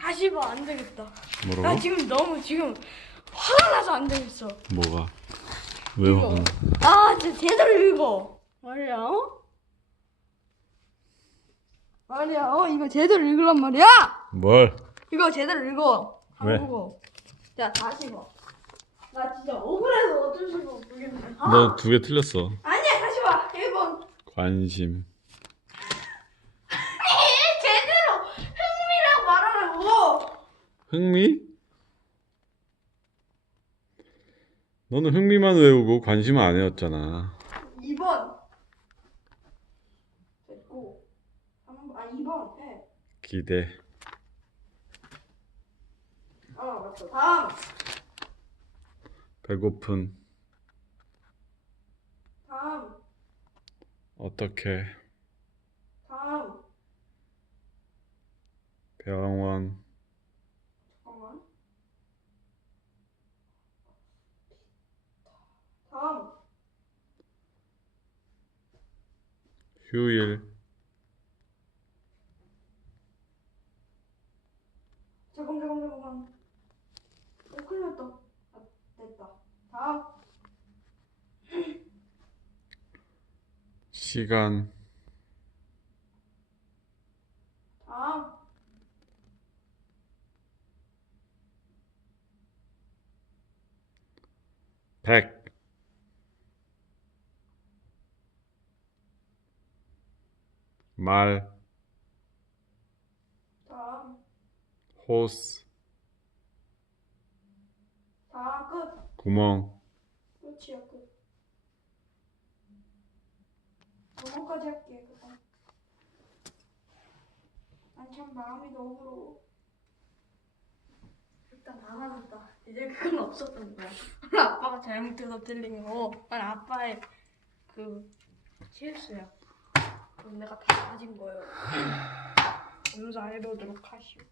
다시 봐 안 되겠다. 나 뭐라고? 지금 너무 지금 화가 나서 안 되겠어. 뭐가? 왜 이거. 화가 나? 아, 진짜 제대로 읽어. 말이야, 어? 말이야, 어? 이거 제대로 읽으란 말이야! 뭘? 이거 제대로 읽어. 왜? 한국어. 자, 다시 봐. 나 진짜 억울해서 어쩔 수가 없겠네. 아, 너 두 개 틀렸어. 아니야, 다시 봐. 1번. 관심. 제대로 흥미라고 말하라고. 흥미? 너는 흥미만 외우고 관심은 안 외웠잖아. 2번. 됐고. 3번, 아, 2번. 해. 기대. 어, 맞다. 다음. 배고픈. 다음. 어떻게. 다음. 병원. 잠깐만. 다음. 휴일. 잠깐, 잠깐, 잠깐만. 어, 큰일 났다. 아, 됐다. 다음. 시간. 다음. 백. 말. 다음. 호스. 다음. 끝. 구멍. 끝이야, 끝. 이거까지 할게, 그럼. 난참 마음이 너무 일단 다 맞았다. 이제 그건 없었던 거야. 아빠가 잘못해서 틀린 거. 아니 아빠의 그 실수야. 그럼 내가 다 가진 거예요. 검사 해보도록 하시오.